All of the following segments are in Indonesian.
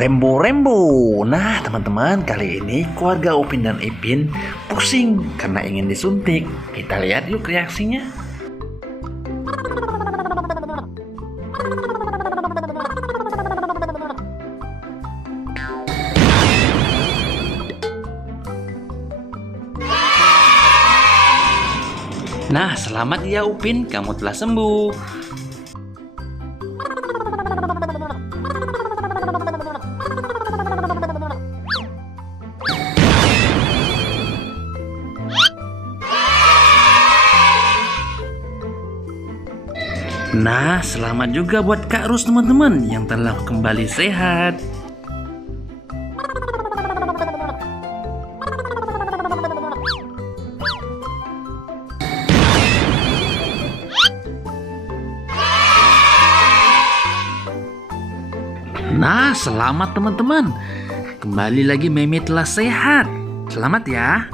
Rembo. Nah teman-teman, kali ini keluarga Upin dan Ipin pusing karena ingin disuntik. Kita lihat yuk reaksinya. Nah, selamat ya Upin, kamu telah sembuh. Nah, selamat juga buat Kak Rus teman-teman yang telah kembali sehat. Nah, selamat teman-teman. Kembali lagi Meme telah sehat. Selamat ya.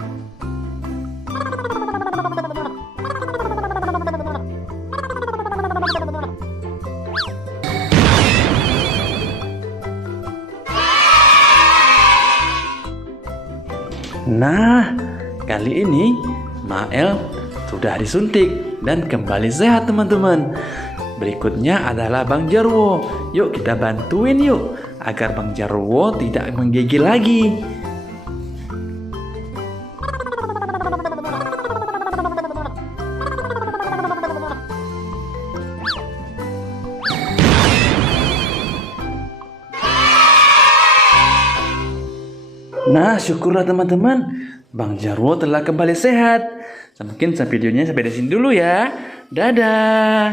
Nah, kali ini Mael sudah disuntik dan kembali sehat teman-teman. Berikutnya adalah Bang Jarwo. Yuk kita bantuin yuk agar Bang Jarwo tidak menggigil lagi. Nah, syukurlah teman-teman, Bang Jarwo telah kembali sehat. Mungkin videonya sampai di sini dulu ya. Dadah.